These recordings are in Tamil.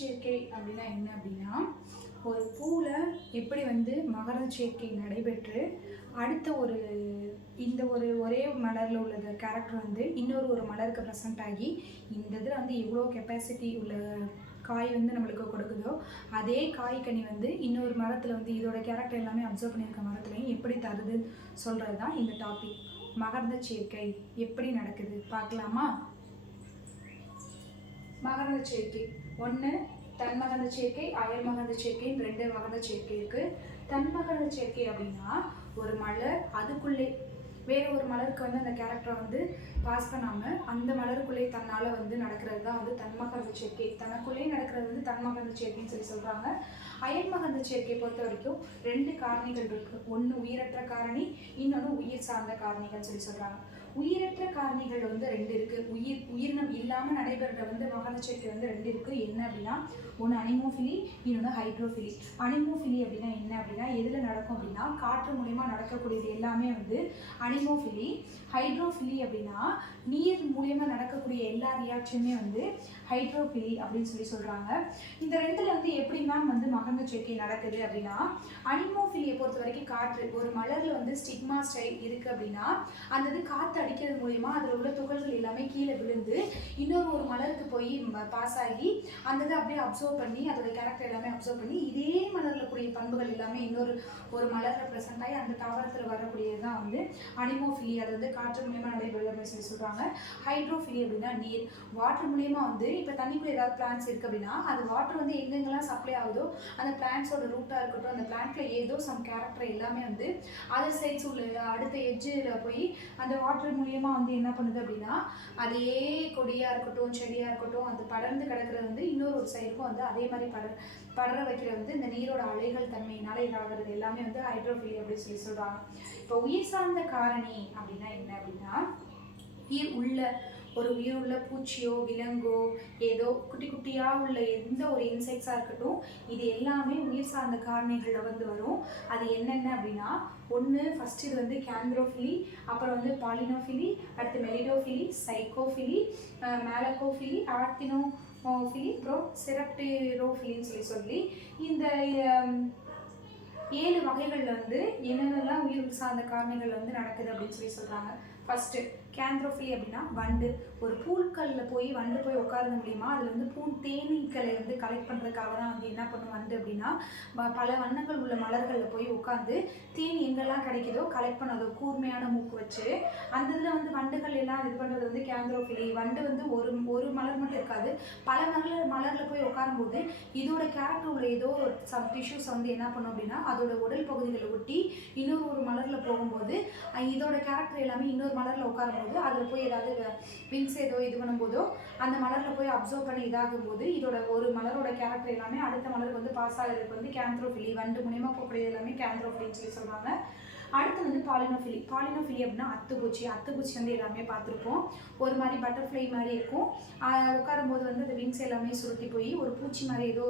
சேர்க்கை அப்படின்னா என்ன அப்படின்னா, ஒரு பூவில் எப்படி வந்து மகரந்த சேர்க்கை நடைபெற்று அடுத்த இந்த ஒரே மலரில் உள்ள கேரக்டர் வந்து இன்னொரு மலருக்கு ப்ரெசென்ட் ஆகி இந்த இதில் வந்து எவ்வளோ கெப்பாசிட்டி உள்ள காய் வந்து நம்மளுக்கு கொடுக்குதோ, அதே காய்கனி வந்து இன்னொரு மரத்தில் வந்து இதோட கேரக்டர் எல்லாமே அப்சர்வ் பண்ணியிருக்க மரத்துலையும் எப்படி தருதுன்னு சொல்கிறது தான் இந்த டாபிக். மகரந்த சேர்க்கை எப்படி நடக்குது பார்க்கலாமா? மகரந்த சேர்க்கை ஒன்று தன்மகரந்த சேர்க்கை, அயல் மகரந்த சேர்க்கைன்னு 2 மகரந்த சேர்க்கை இருக்குது. தன்மகரந்த சேர்க்கை அப்படின்னா ஒரு மலர் அதுக்குள்ளே வேறு ஒரு மலருக்கு வந்து அந்த கேரக்டரை வந்து பாஸ் பண்ணாமல் அந்த மலருக்குள்ளே தன்னால் வந்து நடக்கிறது தான் வந்து தன்மகரந்த சேர்க்கை. தனக்குள்ளே நடக்கிறது வந்து தன்மகரந்த சேர்க்கைன்னு சொல்லி சொல்கிறாங்க. அயல் மகரந்த சேர்க்கையை பொறுத்த வரைக்கும் 2 காரணிகள் இருக்குது. ஒன்று உயிரற்ற காரணி, இன்னொன்று உயிர் சார்ந்த காரணிகள்னு சொல்லி சொல்கிறாங்க. உயிரற்ற காரணிகள் வந்து 2 இருக்குது. உயிரினம் இல்லாமல் நடைபெறுற வந்து மகரந்த சேர்க்கை வந்து 2 இருக்குது. என்ன அப்படின்னா, ஒன்று அனிமோஃபிலி, இன்னொன்று ஹைட்ரோஃபிலி. அனிமோஃபிலி அப்படின்னா என்ன அப்படின்னா, எதில் நடக்கும் அப்படின்னா காற்று மூலிமா நடக்கக்கூடியது எல்லாமே வந்து அனிமோஃபிலி. ஹைட்ரோஃபிலி அப்படின்னா நீர் மூலியமாக நடக்கக்கூடிய எல்லா ரியாக்ஷனுமே வந்து ஹைட்ரோஃபிலி அப்படின்னு சொல்லி சொல்கிறாங்க. இந்த 2ல் வந்து எப்படி மேம் வந்து மகரந்த சேர்க்கை நடக்குது அப்படின்னா, அனிமோஃபிலியை பொறுத்த வரைக்கும் காற்று ஒரு மலரில் வந்து ஸ்டிக்மா ஸ்டைல் இருக்குது அப்படின்னா அந்த இது காற்று அடிக்கிறது மூலயமா அதில் உள்ள துகள்கள் எல்லாமே கீழே விழுந்து இன்னொரு மலருக்கு போய் பாஸ் ஆகி அந்த இதை அப்படியே அப்சர்வ் பண்ணி அதோட கேரக்டர் எல்லாமே அப்சர்வ் பண்ணி இதே மலரில் கூடிய பண்புகள் எல்லாமே ஒரு மலரில் ப்ரெசென்ட் ஆகி அந்த தாவரத்தில் வரக்கூடியது தான் வந்து அனிமோஃபிலி. அது வந்து காற்று மூலியமாக நடைபெறுது அப்படின்னு சொல்லி சொல்கிறாங்க. ஹைட்ரோஃபிலி அப்படின்னா நீர். வாட்டர் மூலியமா வந்து இப்போ தண்ணிக்குள்ள ஏதாவது பிளான்ட்ஸ் இருக்குது அப்படின்னா அது வாட்டர் வந்து எங்கெங்கெல்லாம் சப்ளை ஆகுதோ அந்த பிளான்ட்ஸோட ரூட்டாக இருக்கட்டும், அந்த பிளான்ட்ல ஏதோ சம் கேரக்டர் எல்லாமே வந்து அதர் சைட்ஸ் உள்ள அடுத்த எட்ஜில் போய் அந்த வாட்டர் மூலியமாக வந்து என்ன பண்ணுது அப்படின்னா அதே கொடியாக இருக்கட்டும் செடியாக இருக்கட்டும் அது படர்ந்து கிடக்கிறது வந்து இன்னொரு சைடுக்கும் வந்து அதே மாதிரி படர வைக்கிறது வந்து இந்த நீரோட அலைகள் தன்மையினால இதாகிறது எல்லாமே வந்து ஹைட்ரோஃபிலி அப்படின்னு சொல்லி சொல்கிறாங்க. இப்போ உயிர் சார்ந்த காரணி அப்படின்னா என்ன அப்படின்னா, உயிர் உள்ள பூச்சியோ விலங்கோ ஏதோ குட்டி குட்டியாக உள்ள எந்த ஒரு இன்செக்ட்ஸாக இருக்கட்டும் இது எல்லாமே உயிர் சார்ந்த காரணிகளில் வந்து வரும். அது என்னென்ன அப்படின்னா, ஃபஸ்ட்டு இது வந்து கேந்த்ரோஃபிலி, அப்புறம் வந்து பாலினோஃபிலி, அடுத்து மெலிடோஃபிலி, சைக்கோஃபிலி, மேலகோஃபிலி, ஆர்த்தினோஃபிலி, அப்புறம் செரப்டிரோஃபிலின்னு சொல்லி இந்த 7 வகைகளில் வந்து என்னென்னலாம் உயிர் சார்ந்த காரணிகள் வந்து நடக்குது அப்படின்னு சொல்லி சொல்கிறாங்க. ஃபஸ்ட்டு கேந்த்ரோஃபிலி அப்படின்னா வண்டு. ஒரு பூக்களில் வண்டு போய் உட்கார்றது மூலிமா அதில் வந்து தேனீக்களை வந்து கலெக்ட் பண்ணுறதுக்காக தான் வந்து என்ன பண்ணும் வண்டு அப்படின்னா பல வண்ணங்கள் உள்ள மலர்களில் போய் உட்காந்து தேனி எங்கெல்லாம் கிடைக்குதோ கலெக்ட் பண்ணதோ கூர்மையான மூக்கு வச்சு அந்த இதில் வந்து வண்டுகள் எல்லாம் இது பண்ணுறது வந்து கேந்த்ரோஃபிலி. வண்டு வந்து ஒரு மலர் மட்டும் இருக்காது, பல மலரில் போய் உட்காரும்போது இதோட கேரக்டர் உள்ள ஏதோ சம் டிஷ்யூஸ் வந்து என்ன பண்ணும் அப்படின்னா அதோட உடல் பகுதிகளை ஒட்டி இன்னொரு மலரில் போகும்போது இதோட கேரக்டர் எல்லாமே இன்னொரு மலரில் உட்காரும்போது அதில் போய் ஏதாவது விங்ஸ் ஏதோ இது பண்ணும்போதோ அந்த மலரில் போய் அப்சர்வ் பண்ணி இதாகும் போது இதோட ஒரு மலரோட கேரக்டர் எல்லாமே அடுத்த மலருக்கு வந்து பாஸ் ஆகிறதுக்கு வந்து கேந்த்ரோஃபிலி வண்டு மூலியமாக போகக்கூடிய எல்லாமே கேந்த்ரோஃபிலின்னு சொல்லி சொல்கிறாங்க. அடுத்து வந்து பாலினோஃபிலி அப்படின்னா அத்துப்பூச்சி வந்து எல்லாமே பார்த்துருப்போம். ஒரு மாதிரி பட்டர்ஃப்ளை மாதிரி இருக்கும், உட்காரும்போது வந்து அந்த விங்ஸ் எல்லாமே சுருட்டி போய் ஒரு பூச்சி மாதிரி ஏதோ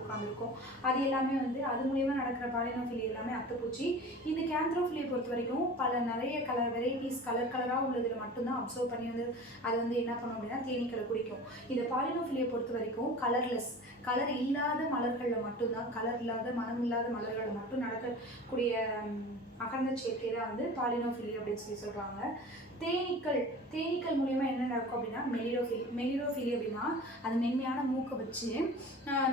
உட்காந்துருக்கும். அது எல்லாமே வந்து அது மூலியமாக நடக்கிற பாலினோஃபிலி எல்லாமே அத்துப்பூச்சி. இந்த கேந்த்ரோஃபிலியை பொறுத்த வரைக்கும் நிறைய வெரைட்டிஸ் கலராக உள்ளதில் மட்டும்தான் அப்சர்வ் பண்ணி வந்து அது வந்து என்ன பண்ணும் அப்படின்னா தேனீக்களை குடிக்கும். இந்த பாலினோஃபிலியை பொறுத்த வரைக்கும் கலர் இல்லாத மலர்களில் மட்டும்தான், கலர் இல்லாத மனம் இல்லாத மலர்களில் மட்டும் நடக்கக்கூடிய மகரந்த சேர்க்கை தான் வந்து பாலினோஃபிலி அப்படின்னு சொல்லி சொல்கிறாங்க. தேனீக்கள் மூலியமாக என்ன நடக்கும் அப்படின்னா மெலிடோஃபிலி அப்படின்னா அது மென்மையான மூக்கை வச்சு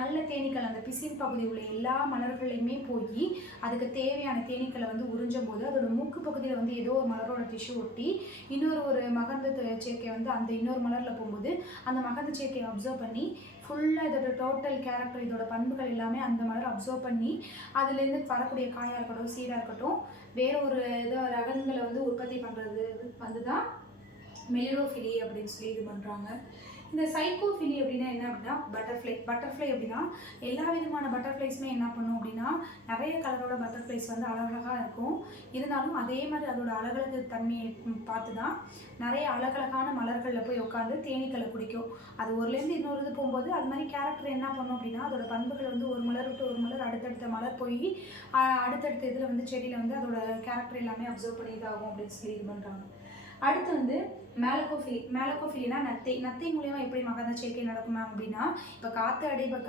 நல்ல தேனீக்கள் அந்த பிசின் பகுதி உள்ள எல்லா மலர்களையுமே போய் அதுக்கு தேவையான தேனீக்களை வந்து உறிஞ்சும் போது அதோட மூக்கு பகுதியில் வந்து ஏதோ ஒரு மலரோட டிஷ்யூ ஒட்டி ஒரு மகரந்த சேர்க்கை வந்து அந்த இன்னொரு மலரில் போகும்போது அந்த மகரந்த சேர்க்கையை அப்சர்வ் பண்ணி ஃபுல்லாக இதோட டோட்டல் கேரக்டர் இதோட பண்புகள் எல்லாமே அந்த மலர் அப்சர்வ் பண்ணி அதுலேருந்து வரக்கூடிய காயாக இருக்கட்டும் சீடாக இருக்கட்டும் வேற ஒரு ரகங்களை வந்து உற்பத்தி பண்ணுறது வந்து தான் மெலிடோஃபிலி அப்படின்னு சொல்லி இது பண்ணுறாங்க. இந்த சைக்கோஃபிலி அப்படின்னா என்ன அப்படின்னா பட்டர்ஃப்ளை அப்படின்னா எல்லா விதமான பட்டர்ஃப்ளைஸுமே என்ன பண்ணும் அப்படின்னா நிறைய கலரோட பட்டர்ஃப்ளைஸ் வந்து அழகழகாக இருக்கும். இருந்தாலும் அதே மாதிரி அதோட அழகழகு தன்மையை பார்த்து தான் நிறைய அழகழகான மலர்களில் போய் உட்காந்து தேனீக்களை குடிக்கும். அது ஒருலேருந்து இன்னொரு இது போகும்போது அது மாதிரி கேரக்டர் என்ன பண்ணும் அப்படின்னா அதோட பண்புகள் வந்து ஒரு மலர் விட்டு ஒரு மலர் அடுத்தடுத்த மலர் போய் அடுத்தடுத்த இதில் வந்து செடியில் வந்து அதோட கேரக்டர் எல்லாமே அப்சர்வ் பண்ணி இதாகும் அப்படின்னு சொல்லி இது பண்ணுறாங்க. அடுத்து வந்து மேலகோஃபிலினா நத்தை மூலியமாக எப்படி மகரந்த சேர்க்கை நடக்குமா அப்படின்னா, இப்போ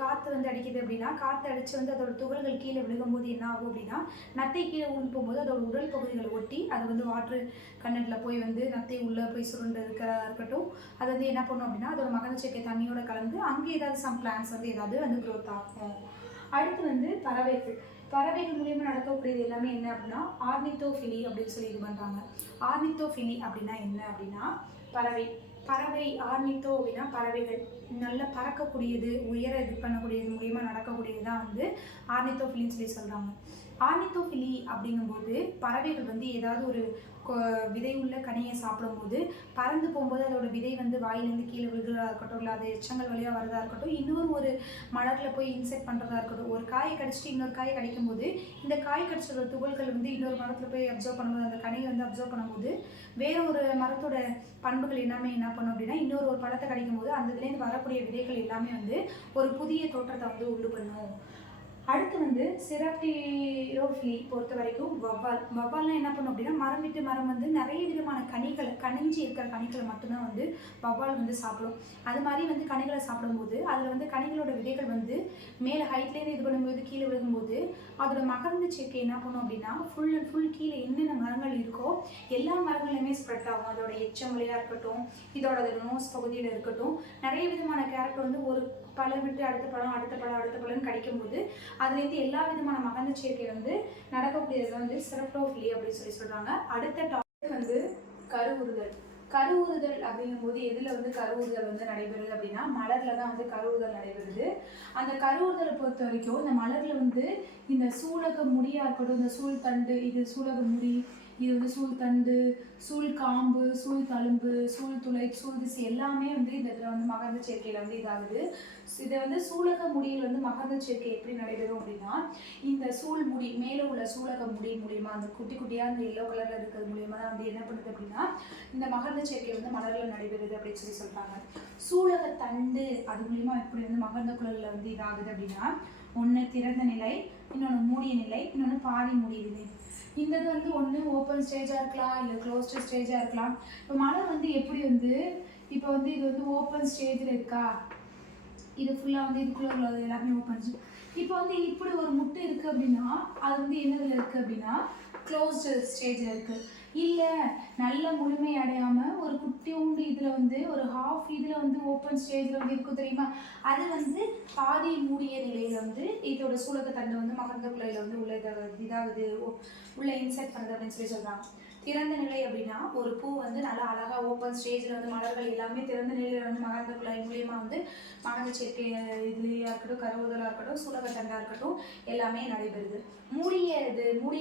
காற்று வந்து அடிக்குது அப்படின்னா, காற்று அடித்து வந்து அதோட துகள்கள் கீழே விழுகும்போது என்ன ஆகும் அப்படின்னா, நத்தை கீழே விழுந்து போகும்போது அதோட உடல் பகுதிகளை ஒட்டி அது வந்து வாட்ரு கண்டென்ட்டில் போய் வந்து நத்தை உள்ளே போய் சுருண்டு இருக்கிறதா இருக்கட்டும், அது வந்து என்ன பண்ணும் அப்படின்னா அதோட மகரந்த சேர்க்கை தண்ணியோட கலந்து அங்கே ஏதாவது சம் பிளான்ஸ் வந்து ஏதாவது வந்து க்ரோத் ஆகும். அடுத்து வந்து பறவைகள் மூலியமாக நடக்கக்கூடியது எல்லாமே என்ன அப்படின்னா ஆர்னித்தோஃபிலி அப்படின்னு சொல்லி இது பண்ணுறாங்க. ஆர்னித்தோஃபிலி அப்படின்னா என்ன அப்படின்னா பறவை ஆர்னித்தோ அப்படின்னா பறவைகள் நல்லா பறக்கக்கூடியது, உயர இது பண்ணக்கூடியது மூலியமாக நடக்கக்கூடியது தான் வந்து ஆர்னித்தோஃபிலின்னு சொல்லி சொல்கிறாங்க. ஆர்னித்தோஃபிலி அப்படிங்கும்போது பறவைகள் வந்து ஏதாவது ஒரு விதை உள்ள கனியை சாப்பிடும்போது பறந்து போகும்போது அதோட விதை வந்து வாயிலேருந்து கீழே விழுகிறதா இருக்கட்டும், இல்லை அது எச்சங்கள் வழியாக வரதா இருக்கட்டும், ஒரு மலரில் போய் இன்செக்ட் பண்ணுறதா இருக்கட்டும். ஒரு காயை கடிச்சிட்டு இன்னொரு காயை கடிக்கும்போது இந்த காய் கடிச்சோட துகள்கள் வந்து இன்னொரு மரத்தில் போய் அப்சர்வ் பண்ணும்போது, அந்த கனியை வந்து அப்சர்வ் பண்ணும்போது வேற ஒரு மரத்தோட பண்புகள் எல்லாமே என்ன பண்ணும் அப்படின்னா ஒரு பழத்தை கடிக்கும் போது அந்த இதுலேருந்து வரக்கூடிய விதைகள் எல்லாமே வந்து ஒரு புதிய தோற்றத்தை வந்து உண்டு பண்ணும். அடுத்து வந்து செராப்டிரோஃபிலி பொறுத்த வரைக்கும் வவ்வால்லாம் என்ன பண்ணும் அப்படின்னா மரம் விட்டு மரம் வந்து நிறைய விதமான கனிஞ்சு இருக்கிற கனிகளை மட்டும்தான் வந்து வவ்வால் வந்து சாப்பிடும். அது மாதிரி வந்து கனிகளை சாப்பிடும்போது அதில் வந்து கனிகளோட விதைகள் வந்து மேலே ஹைட்லேருந்து இது பண்ணும்போது கீழே விழுகும்போது அதோட மகரந்த சேர்க்கை என்ன பண்ணும் அப்படின்னா ஃபுல் அண்ட் ஃபுல் கீழே என்னென்ன மரங்கள் இருக்கோ எல்லா மரங்களுமே ஸ்ப்ரெட் ஆகும். அதோட எச்சம் வழியாக இருக்கட்டும், இதோட நோஸ் பகுதியில் இருக்கட்டும், நிறைய விதமான கேரக்டர் வந்து ஒரு பழம் விட்டு அடுத்த பழம்னு கடிக்கும்போது அதுலேருந்து எல்லா விதமான மகரந்த சேர்க்கை வந்து நடக்கக்கூடியது வந்து செராப்டிரோஃபிலி அப்படின்னு சொல்லி சொல்கிறாங்க. அடுத்த டாபிக் வந்து கருவுறுதல் அப்படிங்கும்போது எதில் வந்து கருவுறுதல் வந்து நடைபெறுது அப்படின்னா மலரில் தான் வந்து கருவுறுதல் நடைபெறுது. அந்த கருவுறுதலை பொறுத்த வரைக்கும் இந்த மலரில் வந்து இந்த சூலக முடியாக இருக்கட்டும், இந்த சூழ் தண்டு, இது சூலக முடி, இது வந்து சூழ் தண்டு, சூழ் காம்பு, சூழ் தழும்பு, சூழ் துளை, சூழ் திசு எல்லாமே வந்து இந்த இதில் வந்து மகரந்த சேர்க்கையில் வந்து இதாகுது. இதை வந்து சூலக முடியில் வந்து மகரந்த சேர்க்கை எப்படி நடைபெறும் அப்படின்னா இந்த சூழ் முடி மேலே உள்ள சூலக முடி மூலியமா அந்த குட்டி குட்டியாக அந்த எல்லோ கலரில் இருக்கிறது மூலியமா தான் வந்து என்ன பண்ணுது அப்படின்னா இந்த மகரந்த சேர்க்கை வந்து மலரில் நடைபெறுது அப்படின்னு சொல்லி சொல்கிறாங்க. சூலக தண்டு அது மூலியமா எப்படி வந்து மகரந்த குழலில் வந்து இதாகுது அப்படின்னா ஒன்று திறந்த நிலை, இன்னொன்று மூடிய நிலை, இன்னொன்று பாதி மூடிய நிலை. இந்த இது வந்து ஒன்று ஓப்பன் ஸ்டேஜாக இருக்கலாம், இல்லை க்ளோஸ்டு ஸ்டேஜாக இருக்கலாம். இப்போ மலர் வந்து எப்படி வந்து இப்போ வந்து இது வந்து ஓப்பன் ஸ்டேஜில் இருக்கா, இது ஃபுல்லாக வந்து இதுக்குள்ளே உள்ளது எல்லாமே ஓப்பன். இப்போ வந்து இப்படி ஒரு முட்டை இருக்குது அப்படின்னா அது வந்து என்னதில் இருக்குது அப்படின்னா க்ளோஸ்டு ஸ்டேஜில் இருக்குது. இல்லை நல்ல முழுமை அடையாமல் ஒரு குட்டியூண்டு இதில் வந்து ஒரு ஹாஃப் இதில் வந்து ஓப்பன் ஸ்டேஜில் வந்து இருக்கும் தெரியுமா, அது வந்து பாதி மூடிய நிலையில் வந்து இதோட சூலகத்தண்டு வந்து மகரந்த குழையில் வந்து உள்ள இதாகுது உள்ள இன்செக்ட் பண்ணுது அப்படின்னு சொல்லி சொல்கிறாங்க. திறந்த நிலை அப்படின்னா ஒரு பூ வந்து நல்லா அழகாக ஓப்பன் ஸ்டேஜில் வந்து மலர்கள் எல்லாமே திறந்த நிலையில் வந்து மகரந்த குழாய் மூலியமாக வந்து மகரந்த சேர்க்கை இதுலேயா இருக்கட்டும், கருவுதலாக இருக்கட்டும், சூலகத்தண்டாக இருக்கட்டும் எல்லாமே நடைபெறுது. மூடிய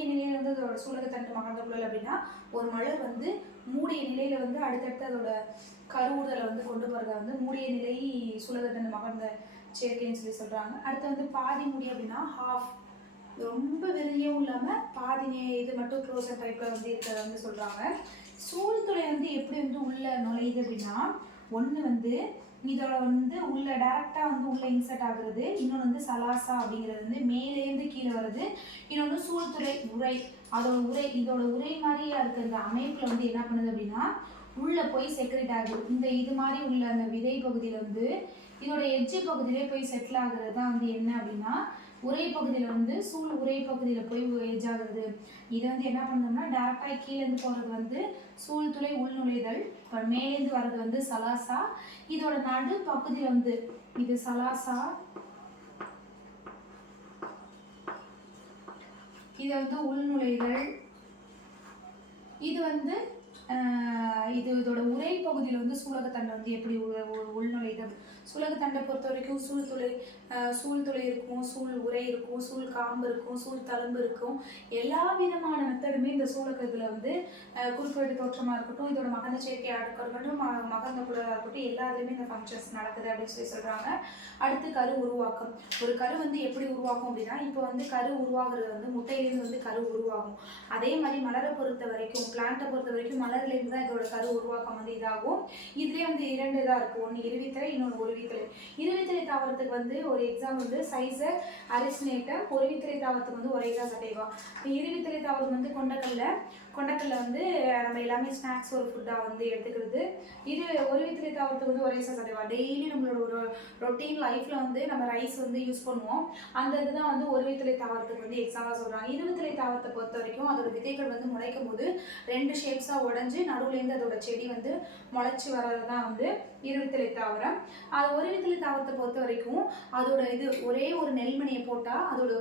நிலையில் வந்து அதோட சூலகத்தண்டு மகரந்த குழல் அப்படின்னா ஒரு மலர் வந்து மூடிய நிலையில் வந்து அடுத்தடுத்து அதோட கருவுதலை வந்து கொண்டு போகிறத வந்து மூடிய நிலை சூலகத்தண்டு மகரந்த சேர்க்கைன்னு சொல்லி சொல்கிறாங்க. அடுத்து வந்து பாதி மூடி அப்படின்னா ஹாஃப், ரொம்ப வெளியும் இல்லாமல் பாதி இது மட்டும் க்ளோசர் டைப்பில் வந்து இருக்கிறத வந்து சொல்கிறாங்க. சூழ்துளை வந்து எப்படி வந்து உள்ளே நுழையுது அப்படின்னா ஒன்று வந்து இதோட வந்து உள்ள டேரெக்டாக வந்து உள்ளே இன்சர்ட் ஆகுறது, இன்னொன்று வந்து சலாசா அப்படிங்கிறது வந்து மேலேருந்து கீழே வருது, இன்னொன்று சூழ்துளை உரை, இதோட உரை மாதிரியா இருக்கிற இந்த அமைப்பில் வந்து என்ன பண்ணுது அப்படின்னா உள்ளே போய் செக்ரெட் ஆகுது. இந்த இது மாதிரி உள்ள அந்த விதை பகுதியில் வந்து இதோட எட்ஜு பகுதியிலே போய் செட்டில் ஆகுறது தான் வந்து என்ன அப்படின்னா உரை பகுதியில் வந்து உரை பகுதியில் போய் எட்ஜ் ஆகுது. இதை வந்து என்ன பண்ணோம்னா டேரெக்டாக கீழேருந்து போகிறது வந்து சூழ்துளை உள்நுழைதல், இப்போ மேலேருந்து வர்றது வந்து சலாசா, இதோட நடு பகுதியில் வந்து இது சலாசா, இதை வந்து உள்நுழைதல், இது வந்து இதோட உரை பகுதியில் வந்து சூலகத்தண்டை வந்து எப்படி உள்நுழைது. சூலகத்தண்டை பொறுத்த வரைக்கும் சூழ்துளை இருக்கும், சூழ் உரை இருக்கும், சூழ் காம்பு இருக்கும், சூழ் தழும்பு இருக்கும். எல்லா விதமான மெத்தடுமே இந்த சூலகத்தில் வந்து குறுக்குவெட்டு தோற்றமாக இருக்கட்டும், இதோட மகரந்த சேர்க்கை இருக்கட்டும், மகரந்த குழலாக இருக்கட்டும், எல்லாத்துலேயுமே இந்த ஃபங்க்ஷன்ஸ் நடக்குது அப்படின்னு சொல்லி சொல்கிறாங்க. அடுத்து கரு உருவாக்கம். ஒரு கரு வந்து எப்படி உருவாக்கும் அப்படின்னா இப்போ வந்து கரு உருவாகிறது வந்து முட்டையிலேருந்து வந்து கரு உருவாகும். அதே மாதிரி மலரை பொறுத்த வரைக்கும் பிளான்ட்டை பொறுத்த வரைக்கும் மலர்லேருந்து தான் இதோட கரு உருவாக்கம் வந்து இதாகும். இதுலேயே வந்து 2 இதாக இருக்கும், ஒன்று இருவித்தலை, இன்னொன்று ஒருவித்தலை. இருவித்தலை தாவரத்துக்கு வந்து ஒரு எக்ஸாம்பிள் வந்து சைஸர் அரிசினேட்டர், ஒருவித்தலை தாவரத்துக்கு வந்து ஒரேகா சட்டைவா. இருவித்தலை தாவரம் வந்து கொண்டக்கல்ல, கொண்டக்கடலை வந்து நம்ம எல்லாமே ஸ்நாக்ஸ் ஒரு ஃபுட்டாக வந்து எடுத்துக்கிறது. இது ஒரு விதத்துல தாவரத்துக்கு வந்து ஒரே சதவா டெய்லி நம்மளோட ஒரு ரொட்டீன் லைஃப்பில் வந்து நம்ம ரைஸ் வந்து யூஸ் பண்ணுவோம். அந்த இதுதான் வந்து ஒரு விதலை தாவரத்துக்கு வந்து எக்ஸாம்பிளாக சொல்கிறாங்க. இருவித்தலை தாவரத்தை பொறுத்த வரைக்கும் அதோட விதைகள் வந்து முளைக்கும் போது 2 ஷேப்ஸாக உடஞ்சி நடுவுலேருந்து அதோட செடி வந்து முளைச்சி வர்றது தான் வந்து இருவித்தலை தாவரம். அது ஒரு விதலை தாவரத்தை பொறுத்த வரைக்கும் அதோட இது ஒரே ஒரு நெல்மணியை போட்டால் அதோட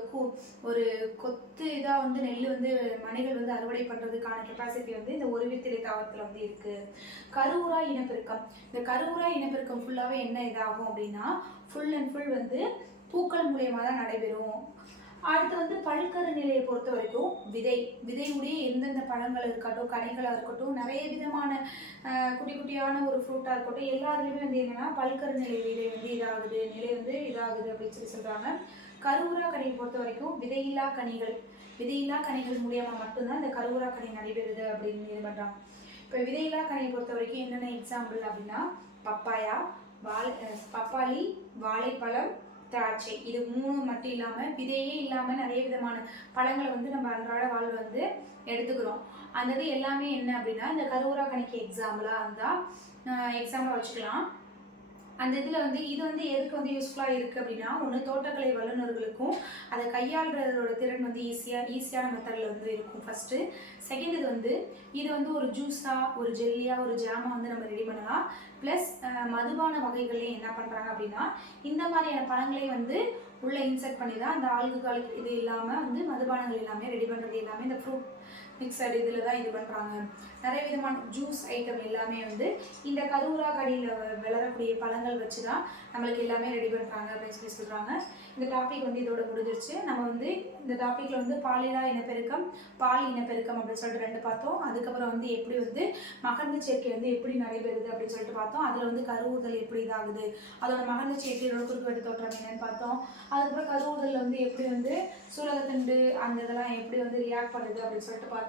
ஒரு கொத்து இதாக வந்து நெல் வந்து மணிகள் வந்து அறுவடை பண்ணுறதுக்கான கெப்பாசிட்டி வந்து இந்த ஒரு விதலை தாவரத்தில் வந்து இருக்குது. கருவுரா இனப்பெருக்கம். இந்த கருவுரா இனப்பெருக்கம் ஃபுல்லாகவே என்ன இதாகும் அப்படின்னா ஃபுல் அண்ட் ஃபுல் வந்து பூக்கள் மூலியமாக தான் நடைபெறும். அடுத்து வந்து பல்கரு நிலையை பொறுத்த வரைக்கும் விதையுடைய எந்தெந்த பழங்கள் இருக்கட்டும், கனிகளாக இருக்கட்டும், நிறைய விதமான குட்டி குட்டியான ஒரு ஃப்ரூட்டாக இருக்கட்டும், எல்லாத்துலேயுமே வந்து என்னென்னா பல்கரு நிலை விதை வந்து நிலை வந்து இதாகுது அப்படின்னு சொல்லி சொல்கிறாங்க. கருவுரா கனியை பொறுத்த வரைக்கும் விதையில்லா கனிகள் மூலியமாக மட்டும்தான் இந்த கருவுரா கனி நடைபெறுது அப்படின்னு இது பண்ணுறாங்க. இப்போ விதையில்லா கனியை பொறுத்த வரைக்கும் என்னென்ன எக்ஸாம்பிள் அப்படின்னா பப்பாளி, வாழைப்பழம், திராட்சை. இது 3 மட்டும் இல்லாமல் விதையே இல்லாமல் நிறைய விதமான பழங்களை வந்து நம்ம அன்றாட வாழ்வு வந்து எடுத்துக்கிறோம். அந்த இது எல்லாமே என்ன அப்படின்னா இந்த கருவுரா கனிக்கு எக்ஸாம்பிளாக வச்சுக்கலாம். அந்த இதில் வந்து இது வந்து எதுக்கு வந்து யூஸ்ஃபுல்லாக இருக்குது அப்படின்னா ஒன்று தோட்டக்கலை வல்லுநர்களுக்கும் அதை கையாளுறதோட திறன் வந்து ஈஸியான மெத்தடில் வந்து இருக்கும் ஃபஸ்ட்டு. செகண்ட் இது வந்து ஒரு ஜூஸாக, ஒரு ஜெல்லியாக, ஒரு ஜாமாக வந்து நம்ம ரெடி பண்ணலாம். ப்ளஸ் மதுபான வகைகள்லேயும் என்ன பண்ணுறாங்க அப்படின்னா இந்த மாதிரியான பழங்களையும் வந்து உள்ளே இன்செர்ட் பண்ணி தான் அந்த ஆல்கஹால் இது இல்லாமல் வந்து மதுபானங்கள் எல்லாமே ரெடி பண்ணுறது எல்லாமே இந்த ஃப்ரூட் மிக்சர் இதில் தான் இது பண்ணுறாங்க. நிறைய விதமான ஜூஸ் ஐட்டம் எல்லாமே வந்து இந்த கருவுரா கனியில் வளரக்கூடிய பழங்கள் வச்சு தான் நம்மளுக்கு எல்லாமே ரெடி பண்ணுறாங்க அப்படின்னு சொல்லி சொல்கிறாங்க. இந்த டாபிக் வந்து இதோட முடிஞ்சிருச்சு. நம்ம வந்து இந்த டாப்பிக்கில் வந்து பாலில்லா இனப்பெருக்கம், பால் இனப்பெருக்கம் அப்படின்னு சொல்லிட்டு 2 பார்த்தோம். அதுக்கப்புறம் வந்து எப்படி வந்து மகரந்த சேர்க்கை வந்து எப்படி நடைபெறுது அப்படின்னு சொல்லிட்டு பார்த்தோம். அதில் வந்து கருவுறுதல் எப்படி இதாகுது, அதோட மகரந்த சேர்க்கையோட குறுக்குவெட்டு தோற்றம் என்னன்னு பார்த்தோம். அதுக்கப்புறம் கருவுறுதலில் வந்து எப்படி வந்து சூலகத்தண்டு அந்த இதெல்லாம் எப்படி வந்து ரியாக்ட் பண்ணுது அப்படின்னு சொல்லிட்டு பார்த்தோம்.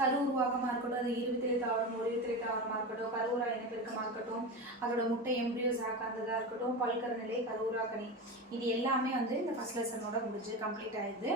கரு உருவாக்கமாக இருக்கட்டும், அது இருவித்திலை தாவரம், ஒரு வித்திலை தாவரமாக இருக்கட்டும், கருவுரா இனப்பெருக்கமாக இருக்கட்டும், அதோட முட்டை எம்ப்ரியோ சாக் அந்த இதாக இருக்கட்டும், பல்கரு நிலை, கருவுரா கனி, இது எல்லாமே வந்து இந்த ஃபர்ஸ்ட் லெசனோட முடிஞ்சு கம்ப்ளீட் ஆயிடுது.